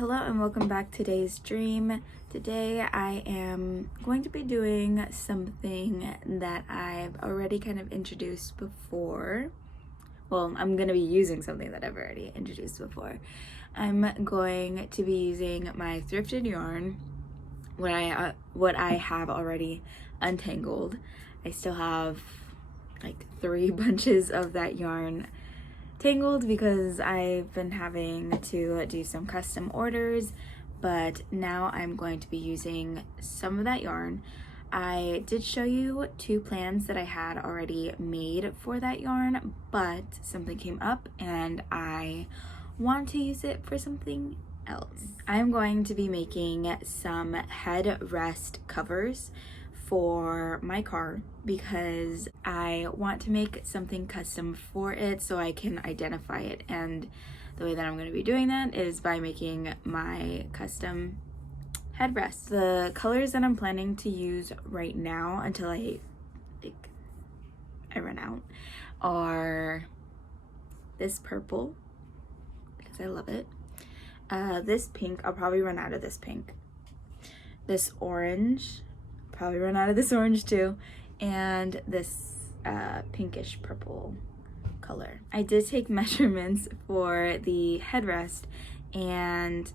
Hello and welcome back to today's dream. Today I am going to be doing something that I've already kind of introduced before. Well, I'm going to be using something that I've already introduced before. I'm going to be using my thrifted yarn, what I have already untangled. I still have like 3 bunches of that yarn tangled because I've been having to do some custom orders, but now I'm going to be using some of that yarn. I did show you 2 plans that I had already made for that yarn, but something came up and I want to use it for something else. I'm going to be making some headrest covers for my car because I want to make something custom for it so I can identify it, and the way that I'm going to be doing that is by making my custom headrest. The colors that I'm planning to use right now until I run out are this purple because I love it, this pink, I'll probably run out of this pink, this orange, probably run out of this orange too, and this pinkish purple color. I did take measurements for the headrest and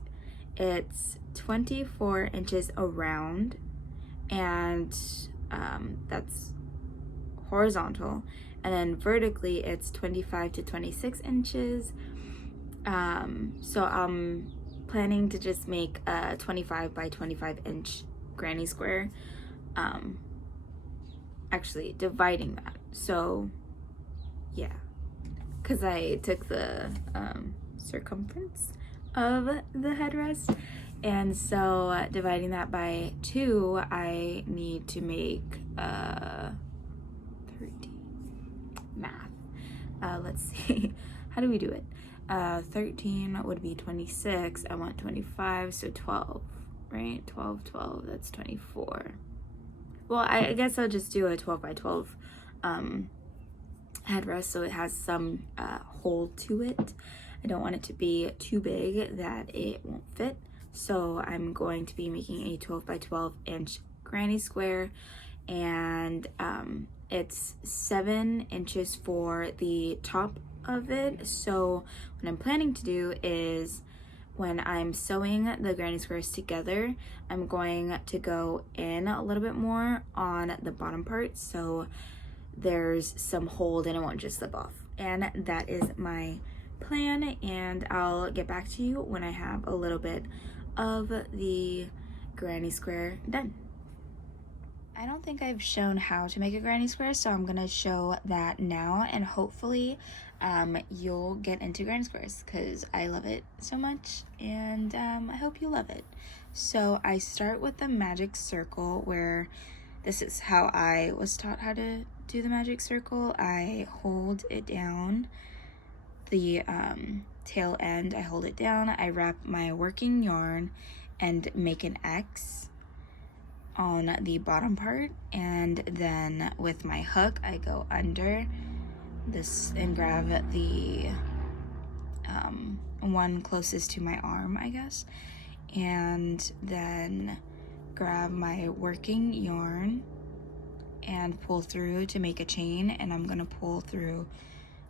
it's 24 inches around, and that's horizontal, and then vertically it's 25 to 26 inches. So I'm planning to just make a 25 by 25 inch granny square, actually dividing that, so yeah, because I took the circumference of the headrest, and so dividing that by 2, I need to make 13 math. Let's see, how do we do it? 13 would be 26, I want 25, so 12, right? 12, that's 24. Well, I guess I'll just do a 12 by 12 headrest so it has some hold to it. I don't want it to be too big that it won't fit, so I'm going to be making a 12 by 12 inch granny square, and it's 7 inches for the top of it. So what I'm planning to do is, when I'm sewing the granny squares together, I'm going to go in a little bit more on the bottom part so there's some hold and it won't just slip off. And that is my plan, and I'll get back to you when I have a little bit of the granny square done. I don't think I've shown how to make a granny square, so I'm gonna show that now, and hopefully you'll get into granny squares because I love it so much, and I hope you love it. So I start with the magic circle, where this is how I was taught how to do the magic circle. I hold it down, the tail end, I hold it down, I wrap my working yarn and make an X on the bottom part, and then with my hook I go under this and grab the one closest to my arm, I guess, and then grab my working yarn and pull through to make a chain, and I'm gonna pull through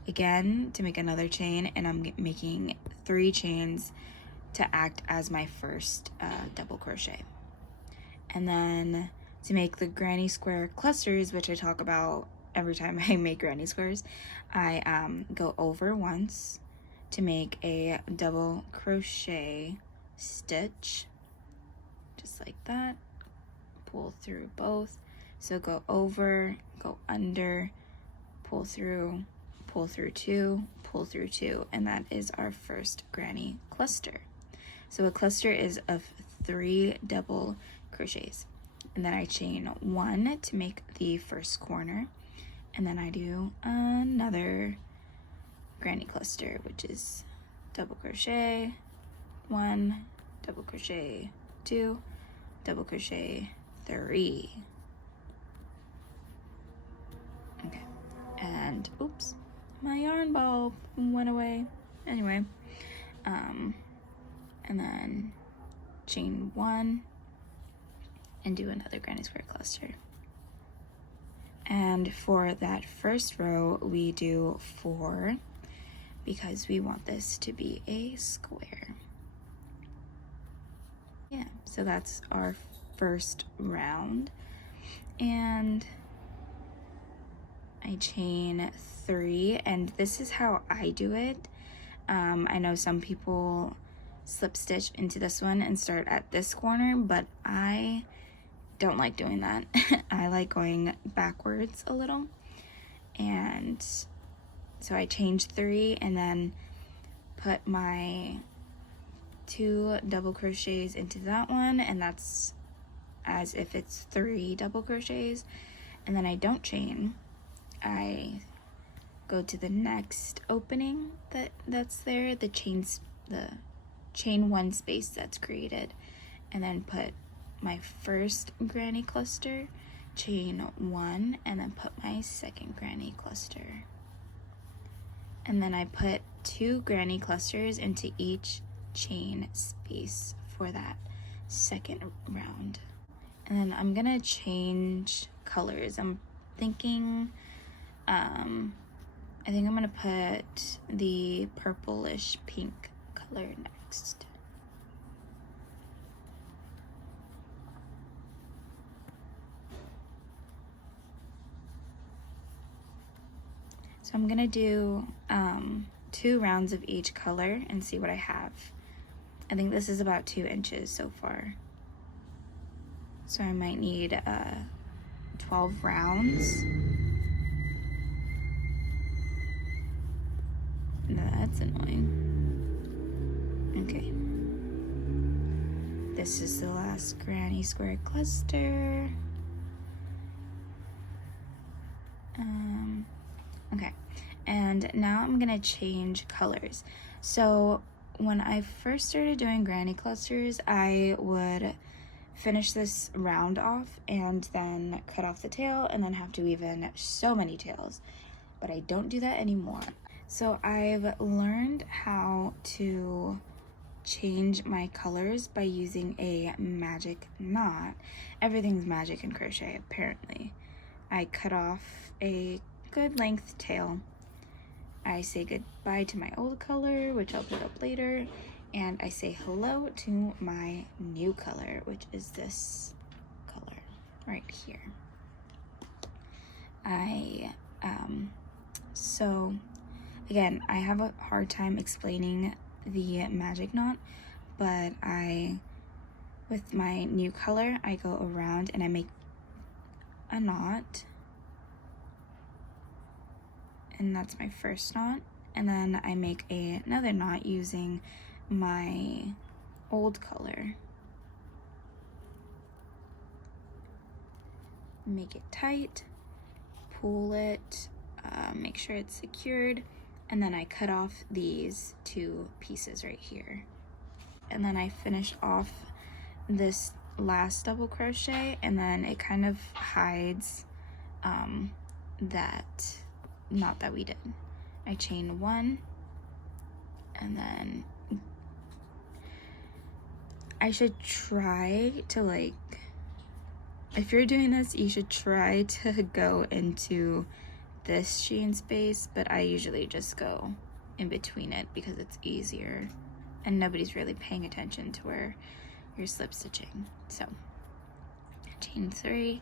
again to make another chain, and I'm making 3 chains to act as my first double crochet. And then to make the granny square clusters, which I talk about every time I make granny squares, I go over once to make a double crochet stitch, just like that, pull through both. So go over, go under, pull through 2, pull through 2, and that is our first granny cluster. So a cluster is of 3 double crochets, and then I chain 1 to make the first corner, and then I do another granny cluster, which is double crochet 1, double crochet 2, double crochet 3. Okay, and oops, my yarn ball went away. Anyway, and then chain 1 and do another granny square cluster. And for that first row, we do 4 because we want this to be a square. Yeah, so that's our first round. And I chain 3, and this is how I do it. I know some people slip stitch into this one and start at this corner, but I don't like doing that. I like going backwards a little. And so I change 3 and then put my 2 double crochets into that one, and that's as if it's 3 double crochets. And then I don't chain. I go to the next opening that's there, the chain 1 space that's created, and then put my first granny cluster, chain 1, and then put my second granny cluster. And then I put 2 granny clusters into each chain space for that second round. And then I'm gonna change colors. I'm thinking, I think I'm gonna put the purplish pink color next. So I'm gonna do 2 rounds of each color and see what I have. I think this is about 2 inches so far. So I might need 12 rounds. That's annoying. Okay. This is the last granny square cluster. Okay, and now I'm gonna change colors. So when I first started doing granny clusters, I would finish this round off and then cut off the tail and then have to weave in so many tails, but I don't do that anymore. So I've learned how to change my colors by using a magic knot. Everything's magic in crochet, apparently. I cut off a good length tail. I say goodbye to my old color, which I'll pick up later, and I say hello to my new color, which is this color right here. So again, I have a hard time explaining the magic knot, but with my new color, I go around and I make a knot, and that's my first knot, and then I make another knot using my old color. Make it tight, pull it, make sure it's secured, and then I cut off these 2 pieces right here. And then I finish off this last double crochet, and then it kind of hides that knot that we did. I chain 1, and then I should try to, like, if you're doing this, you should try to go into this chain space, but I usually just go in between it because it's easier and nobody's really paying attention to where you're slip stitching. So chain 3,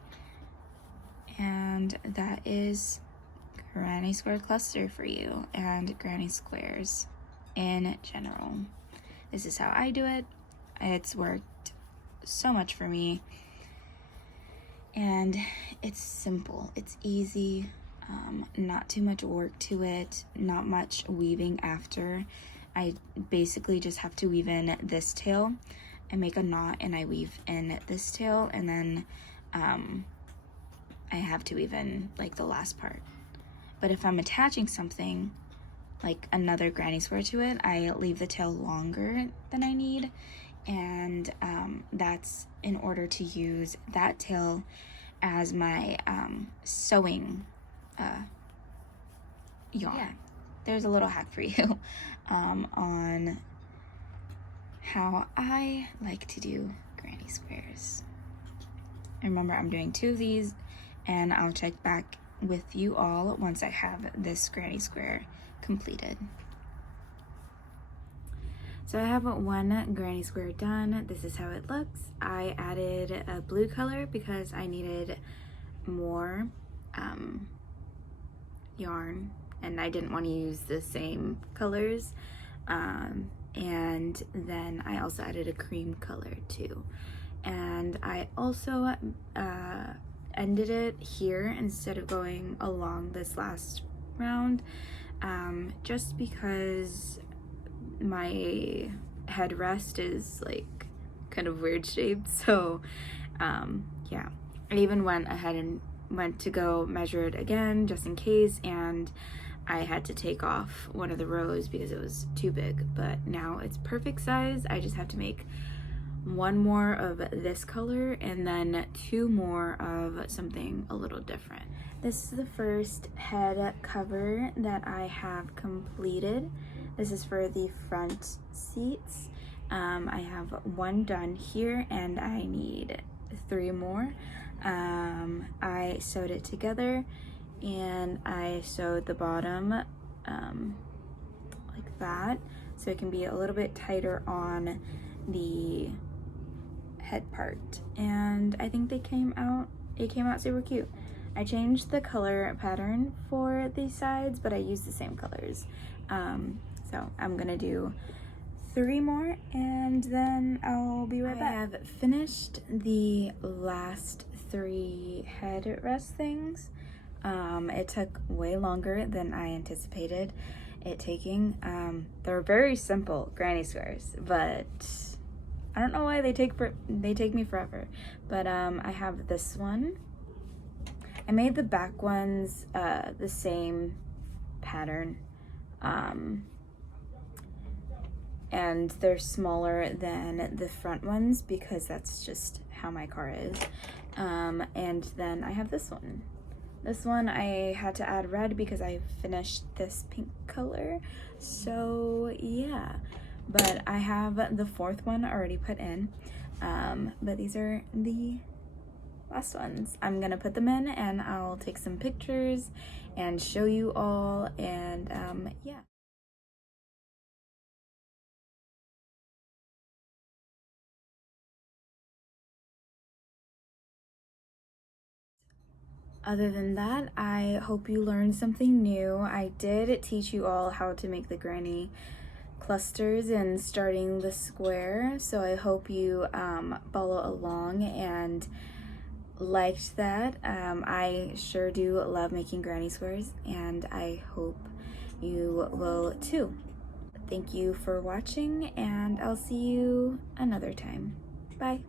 and that is granny square cluster for you and granny squares in general. This is how I do it. It's worked so much for me, and it's simple, it's easy, not too much work to it, not much weaving after. I basically just have to weave in this tail. I make a knot and I weave in this tail, and then I have to weave in like the last part. But if I'm attaching something like another granny square to it, I leave the tail longer than I need, and that's in order to use that tail as my sewing yarn. Yeah. There's a little hack for you on how I like to do granny squares. Remember, I'm doing 2 of these, and I'll check back with you all once I have this granny square completed. So I have 1 granny square done. This is how it looks. I added a blue color because I needed more yarn, and I didn't want to use the same colors. And then I also added a cream color too. And I also ended it here instead of going along this last round, just because my headrest is like kind of weird shaped. So yeah, I even went ahead and went to go measure it again just in case, and I had to take off one of the rows because it was too big, but now it's perfect size. I just have to make 1 more of this color and then 2 more of something a little different. This is the first head cover that I have completed. This is for the front seats. I have 1 done here and I need 3 more. I sewed it together and I sewed the bottom like that, so it can be a little bit tighter on the head part, and I think it came out super cute. I changed the color pattern for the sides, but I used the same colors. So I'm gonna do 3 more and then I'll be right back. I have finished the last 3 headrest things. It took way longer than I anticipated it taking. They're very simple granny squares, but I don't know why they take me forever. But I have this one. I made the back ones the same pattern, and they're smaller than the front ones because that's just how my car is. And then I have this one. This one I had to add red because I finished this pink color. So yeah, but I have the 4th one already put in. But these are the last ones. I'm gonna put them in and I'll take some pictures and show you all, and yeah. Other than that, I hope you learned something new. I did teach you all how to make the granny clusters and starting the square, so I hope you follow along and liked that. I sure do love making granny squares, and I hope you will too. Thank you for watching, and I'll see you another time. Bye.